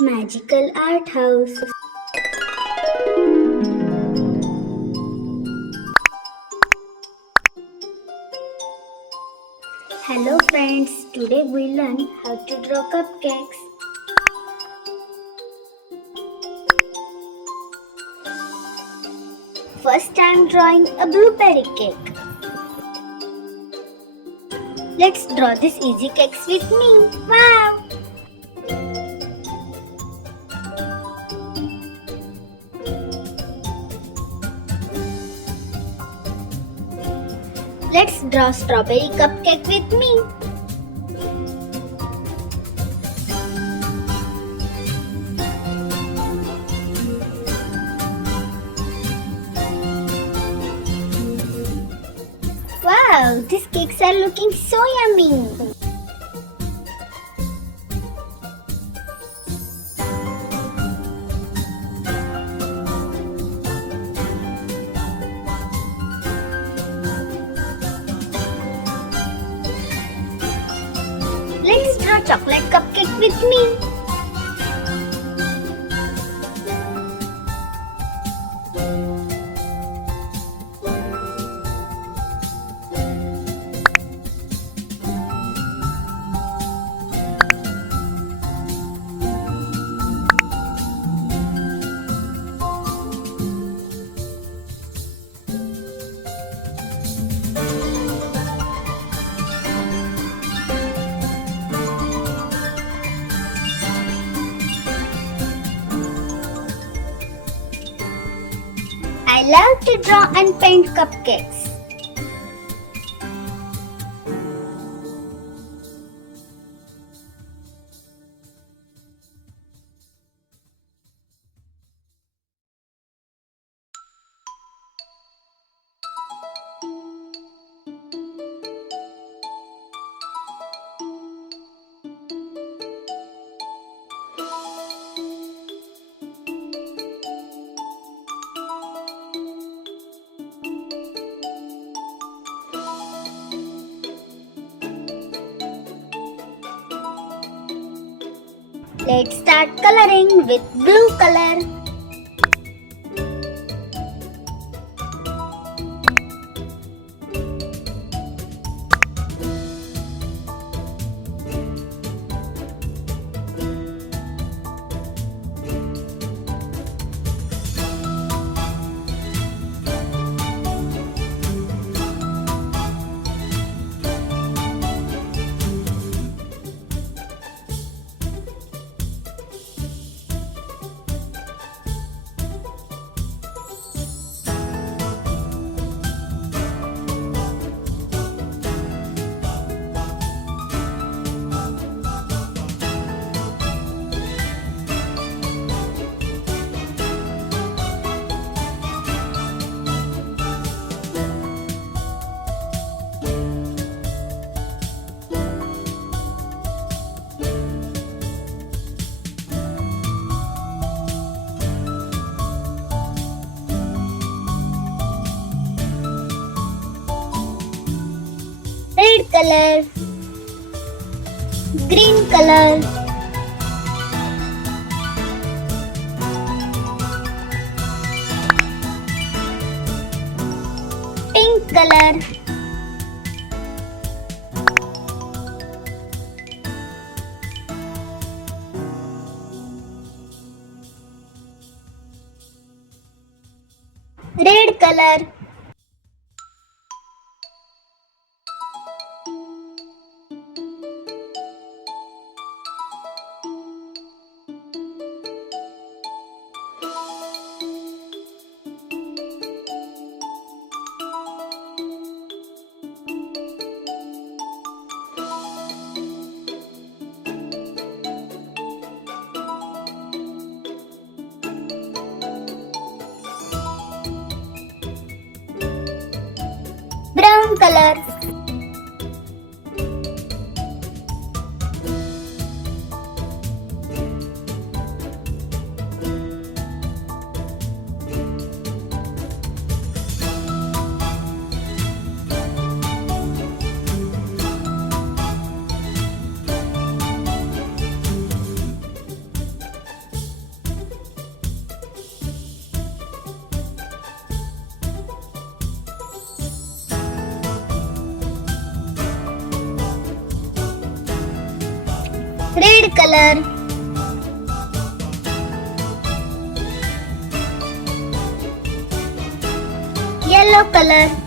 Magical Art House. Hello friends, today we learn how to draw cupcakes. First I'm drawing a blueberry cake. Let's draw these easy cakes with me. Wow! Let's draw strawberry cupcake with me. Wow, these cakes are looking so yummy. Let's draw chocolate cupcake with me. I love to draw and paint cupcakes. Let's start coloring with blue color. Red color, green color, pink color, red color, brown color, Red color. Yellow color.